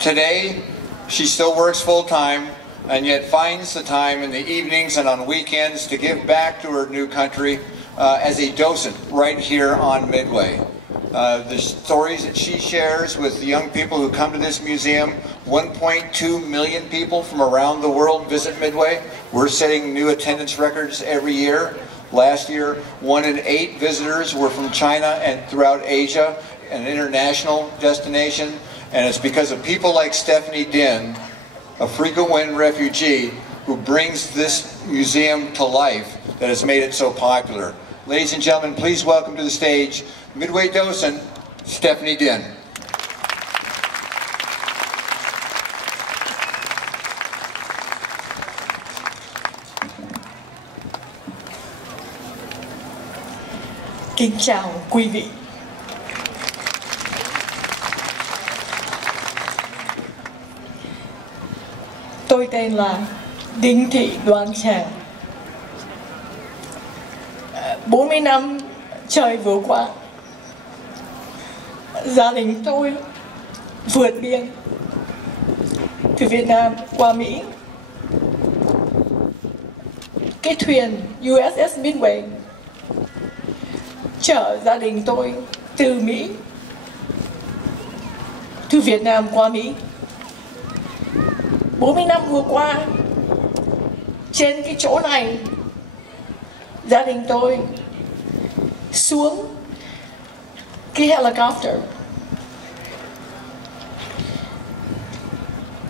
Today, she still works full-time and yet finds the time in the evenings and on weekends to give back to her new country as a docent right here on Midway. The stories that she shares with the young people who come to this museum, 1.2 million people from around the world visit Midway. We're setting new attendance records every year. Last year, 1 in 8 visitors were from China and throughout Asia, an international destination. And it's because of people like Stephanie Din, a frequent wind refugee, who brings this museum to life that has made it so popular. Ladies and gentlemen, please welcome to the stage Midway docent Stephanie Din. Kính chào quý vị. Tôi tên là Đinh Thị Đoan Trang. 40 năm trời vừa qua, gia đình tôi vượt biên từ Việt Nam qua Mỹ. Cái thuyền USS MIDWAY chở gia đình tôi từ Mỹ, từ Việt Nam qua Mỹ. 40 năm vừa qua, trên cái chỗ này, gia đình tôi xuống cái helicopter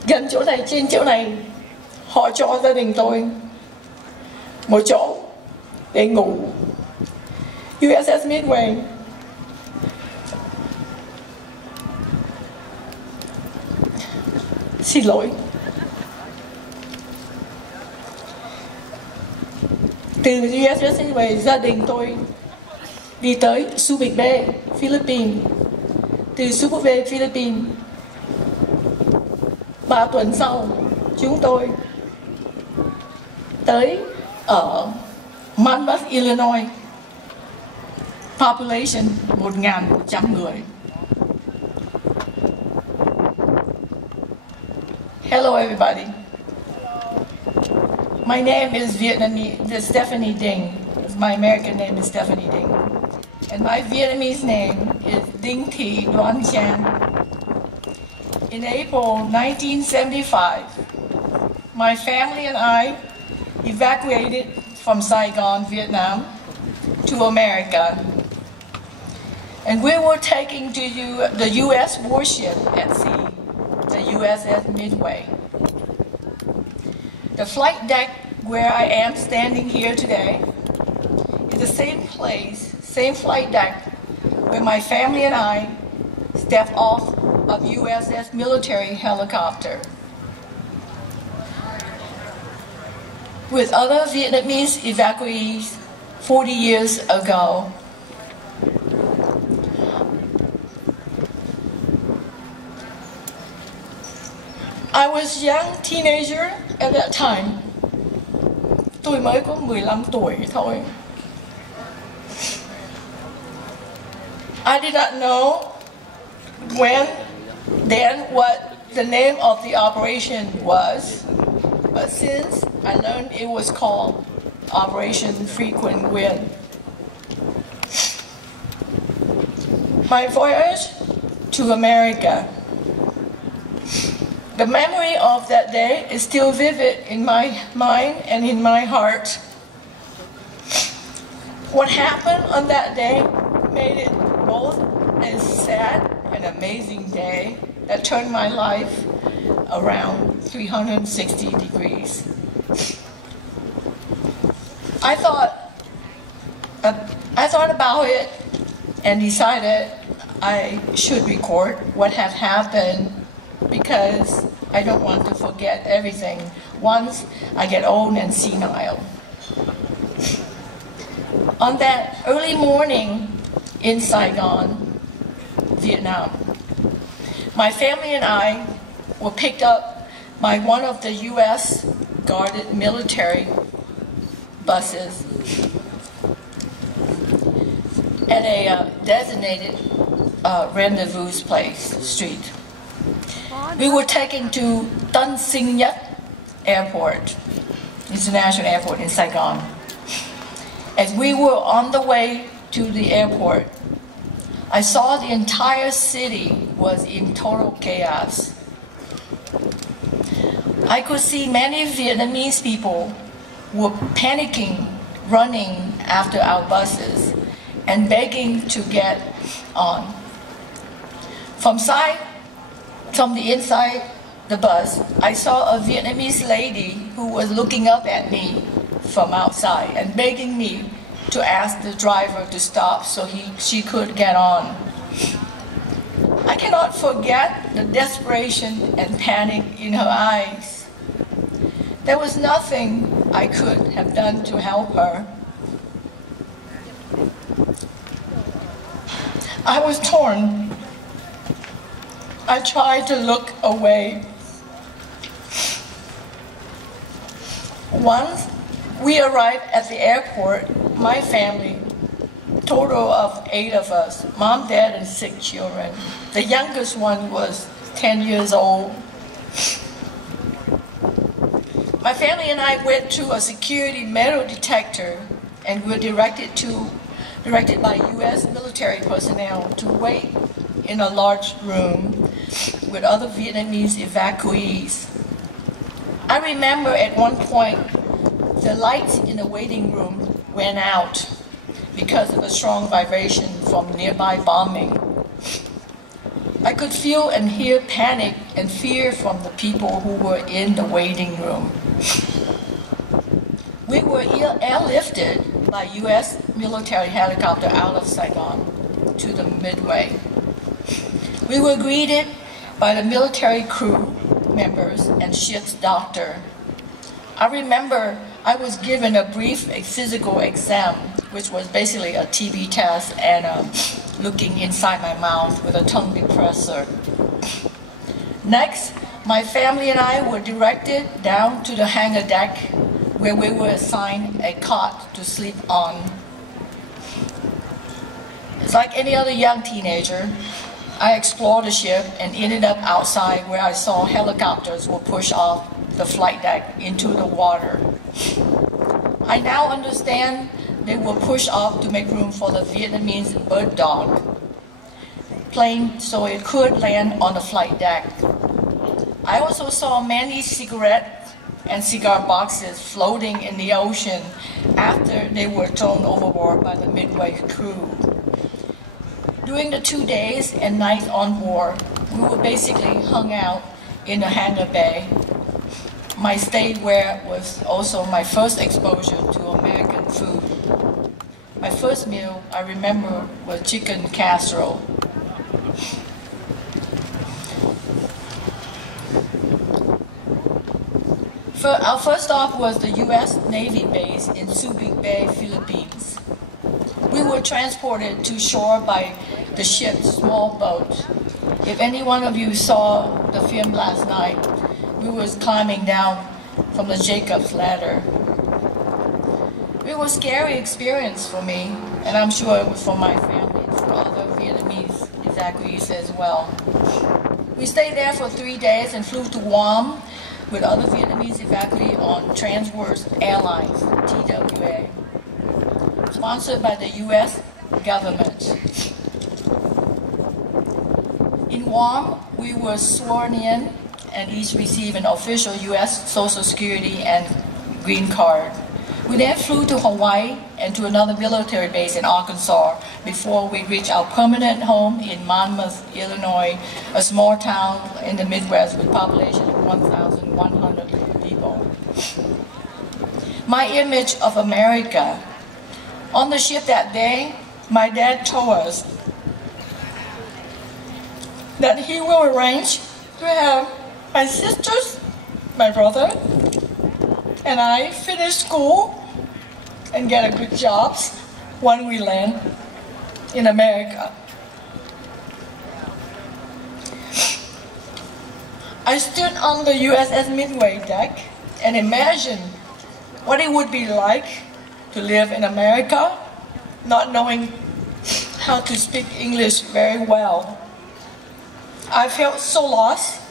gần chỗ này, trên chỗ này họ cho gia đình tôi một chỗ để ngủ. USS MIDWAY xin lỗi. Từ USS MIDWAY, gia đình tôi đi tới Subic Bay, Philippines. Từ Subic Bay, Philippines, 3 tuần sau, chúng tôi tới ở Monmouth, Illinois. Population 1.100 người. Hello everybody. My name is Stephanie Ding. My American name is Stephanie Ding. And my Vietnamese name is Đinh Thị Đoan Trang. In April 1975, my family and I evacuated from Saigon, Vietnam, to America. And we were taken to the U.S. warship at sea, the USS MIDWAY. The flight deck where I am standing here today is the same place, same flight deck where my family and I stepped off of USS military helicopter. With other Vietnamese evacuees 40 years ago. I was a young teenager at that time. Tôi mới có 15 tuổi thôi. I did not know then what the name of the operation was, but since I learned it was called Operation Frequent Wind. My voyage to America. The memory of that day is still vivid in my mind and in my heart. What happened on that day made it both a sad and amazing day that turned my life around 360 degrees. I thought about it and decided I should record what had happened because I don't want to forget everything once I get old and senile. On that early morning in Saigon, Vietnam, my family and I were picked up by one of the U.S. guarded military buses at a designated rendezvous place, street. We were taken to Tân Sơn Nhất Airport, International Airport in Saigon. As we were on the way to the airport, I saw the entire city was in total chaos. I could see many Vietnamese people were panicking, running after our buses and begging to get on. From the inside the bus, I saw a Vietnamese lady who was looking up at me from outside and begging me to ask the driver to stop so she could get on. I cannot forget the desperation and panic in her eyes. There was nothing I could have done to help her. I was torn. I tried to look away. Once we arrived at the airport, my family, total of 8 of us, mom, dad, and 6 children. The youngest one was 10 years old. My family and I went to a security metal detector and were directed by U.S. military personnel to wait in a large room with other Vietnamese evacuees. I remember at one point the lights in the waiting room went out because of a strong vibration from nearby bombing. I could feel and hear panic and fear from the people who were in the waiting room. We were airlifted by U.S. military helicopter out of Saigon to the Midway. We were greeted by the military crew members and ship's doctor. I remember I was given a brief physical exam, which was basically a TB test and looking inside my mouth with a tongue depressor. Next, my family and I were directed down to the hangar deck where we were assigned a cot to sleep on. It's like any other young teenager. I explored the ship and ended up outside where I saw helicopters were pushed off the flight deck into the water. I now understand they were pushed off to make room for the Vietnamese bird dog plane so it could land on the flight deck. I also saw many cigarette and cigar boxes floating in the ocean after they were thrown overboard by the Midway crew. During the 2 days and nights on board, we were basically hung out in the hangar bay. My stay where was also my first exposure to American food. My first meal, I remember, was chicken casserole. Our first stop was the U.S. Navy base in Subic Bay, Philippines. We were transported to shore by the ship's small boat. If any one of you saw the film last night, we was climbing down from the Jacob's ladder. It was a scary experience for me, and I'm sure it was for my family and for other Vietnamese evacuees as well. We stayed there for 3 days and flew to Guam with other Vietnamese evacuees on Transverse Airlines, TWA, sponsored by the U.S. government. In Guam, we were sworn in and each received an official U.S. Social Security and green card. We then flew to Hawaii and to another military base in Arkansas before we reached our permanent home in Monmouth, Illinois, a small town in the Midwest with a population of 1,100 people. My image of America. On the ship that day, my dad told us that he will arrange to have my sisters, my brother, and I finish school and get a good jobs when we land in America. I stood on the USS Midway deck and imagined what it would be like to live in America, not knowing how to speak English very well. I felt so lost.